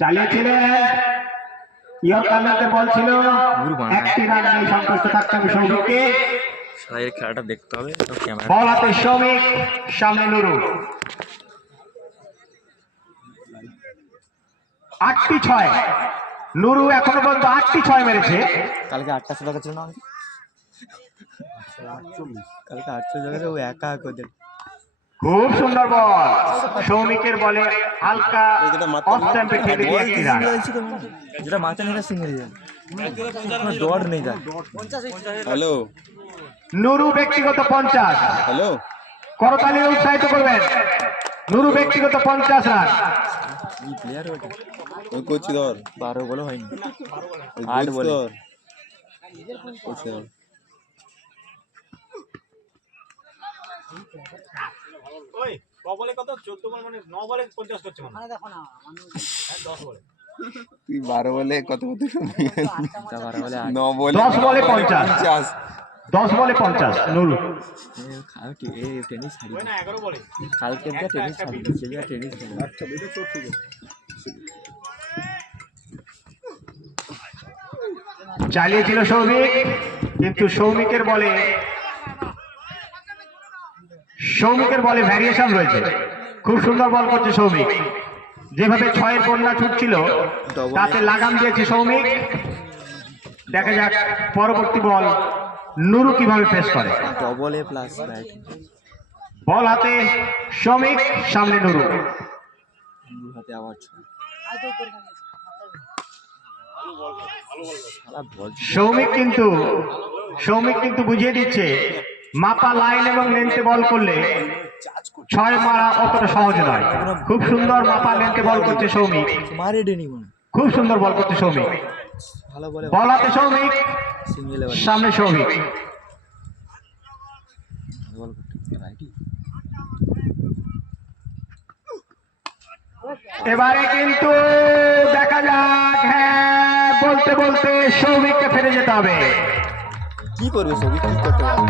চালিয়েছিলেন ইয়র্কারকে বল ছিল একটি রান নিয়ে সন্তুষ্ট থাকতে হবে সৌভিককে। সাহের খেলাটা দেখতে হবে তো ক্যামেরা বল হাতে সৌভিক, সামনে নুরু। 8টি 6, নুরু এখনো পর্যন্ত 8টি 6 মেরেছে। কালকে 8টা ছিল কাছে না কালকে 8 জায়গায় ও একা করে খুব সুন্দর বল, সৌমিকের বলে হালকা অফ স্ট্যাম্পে খেলে দিয়ে একটি রান। যেটা মাথা নেই সিঙ্গেল যায় দৌড় নেই যায়। হ্যালো নুরু ব্যক্তিগত 50। হ্যালো করতালি উৎসাহিত করবেন। নুরু ব্যক্তিগত 50 রান। এই প্লেয়ার ওটা ওই করছি ধর 12 বলে হয়নি, ওই 8 করছি বলে। ধর করছি ধর। তুই 12 বলে কত কত শুনবি? 12 বলে 8 9 বলে 10 বলে 50। 50 10 বলে 50 নুরু। টেনিস হারি কালকে টেনিস হারি টেনিস চালিয়েছিল সৌভিক, কিন্তু সৌমিকের বলে ভ্যারিয়েশন রয়েছে। খুব সুন্দর বল করছে সৌমিক, যেভাবে 6-এর বন্যা ছুটছিল তাতে লাগাম দিয়েছে সৌমিক। দেখা যাক পরবর্তী বল নুরু কিভাবে পেশ করে। Double A plus bat ball হাতে সৌমিক, সামনে নুরু। হাতে আবার সৌমিক কিন্তু বুঝিয়ে দিচ্ছে মাপা লাইন এবং লেন্থে বল করলে 6 মারা অতটা সহজ নয়। খুব সুন্দর মাপা লেন্থে বল করছে সৌমিক, মারে ডেনি মনে খুব সুন্দর বল করছে সৌমিক। ভালো বলে বল হাতে সৌমিক, সিঙ্গেল সামনে সৌমিক। বল রাইটি এবারে কিন্তু দেখা যাক, হ্যাঁ বলতে বলতে সৌমিককে ফিরে যেতে হবে। কি করবে সবই কি করতে পারবে